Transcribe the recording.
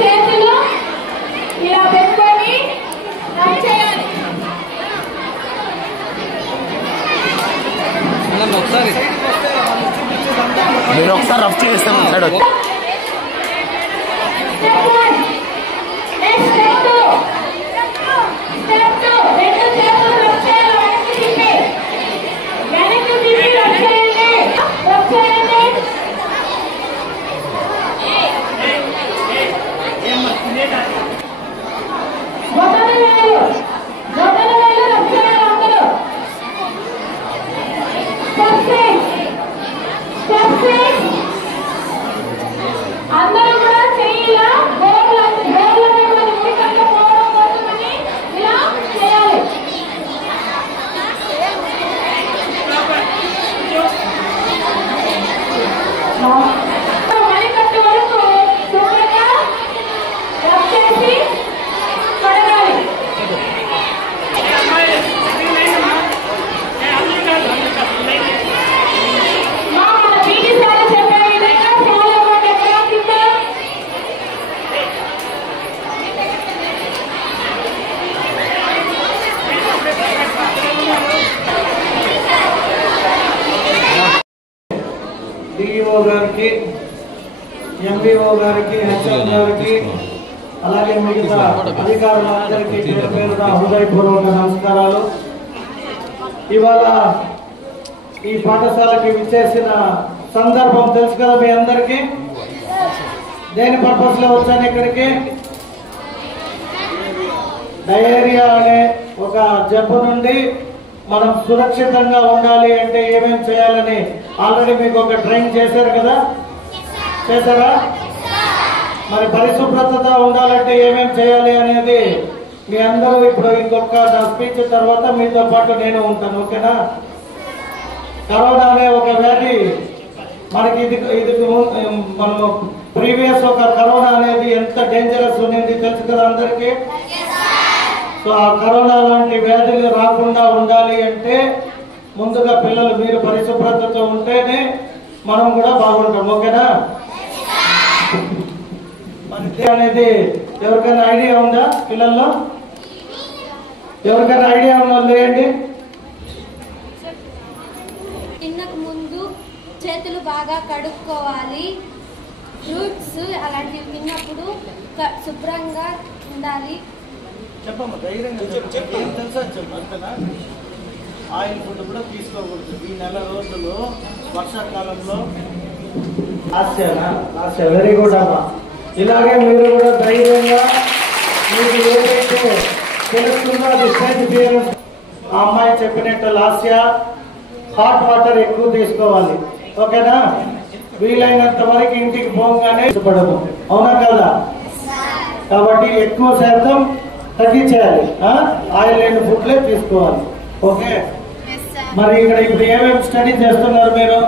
చేతులు ఇలా పెట్టుకొని రబ్ చేయాలి. మీరు ఒకసారి రఫ్ చేస్తాను సైడ్ వచ్చి అందరూ కూడా చెయ్యిలా గోర్ల ముడికట్ల పోవడం కోసమని ఇలా చేయాలి. మణికట్టు వరకు శుభ్రంగా రబ్ చేసి కడగాలి. మన పీటీ సార్ చెప్పే విధంగా ఫాలో అవ్వండి. కింద డిఈఓ గారికి, ఎంబీఓ గారికి, హెచ్ఎం గారికి, అలాగే మిగతా అధికారులందరికీ పేరు పేరున హృదయపూర్వక నమస్కారాలు. ఇవాళ ఈ పాఠశాలకి విచ్చేసిన సందర్భం తెలుసు కదా మీ అందరికీ. దేని పర్పస్ లో వచ్చాను ఇక్కడికి? డయేరియా అనే ఒక జబ్బు నుండి మనం సురక్షితంగా ఉండాలి అంటే ఏమేమి చేయాలని ఆల్రెడీ మీకు ఒక ట్రైన్ చేశారు కదా, చేశారా? మరి పరిశుభ్రతతో ఉండాలంటే ఏమేమి చేయాలి అనేది మీ అందరూ ఇప్పుడు ఇంకొక నా స్పీచ్ తర్వాత మీతో పాటు నేను ఉంటాను, ఓకేనా? కరోనా అనే ఒక వ్యాధి మనకి ఇది మనం ప్రీవియస్ ఒక కరోనా అనేది ఎంత డేంజరస్ ఉన్నది తెలుసు కదా అందరికీ. సో ఆ కరోనా లాంటి వ్యాధులు రాకుండా ఉండాలి అంటే ముందుగా పిల్లలు మీరు పరిశుభ్రతతో ఉంటేనే మనం కూడా బాగుంటాం, ఓకేనా? మరి అనేది ఎవరికైనా ఐడియా ఉందా పిల్లల్లో? ఎవరికైనా ఐడియా ఉందా లేండి. తిన్నకు ముందు చేతులు బాగా కడుక్కోవాలి. ఫ్రూట్స్ అలాంటివి తిన్నప్పుడు శుభ్రంగా ఉండాలి. చెప్పమ్మా ధైర్యంగా ఏం తెలుసా చెప్పు. అంతేనా? ఆయిల్ ఫుడ్ కూడా తీసుకోకూడదు ఈ నెల రోజులు వర్షాకాలంలో. వెరీ గుడ్ అమ్మా. ఇలాగే మీరు కూడా ధైర్యంగా మీకు ఏదైతే తెలుస్తుందో అది స్టేజ్ క్లియరెన్స్. ఆ అమ్మాయి చెప్పినట్టు లాస్య హాట్ వాటర్ ఎక్కువ తీసుకోవాలి, ఓకేనా? వీలైనంత వరకు ఇంటికి పోగానే ఇష్టపడము, అవునా కదా? కాబట్టి ఎక్కువ శాతం తగ్గించేయాలి, ఆయిల్ లేని ఫుడ్లే తీసుకోవాలి, ఓకే? మరి ఇక్కడ ఇప్పుడు ఏమేమి స్టడీ చేస్తున్నారు మీరు?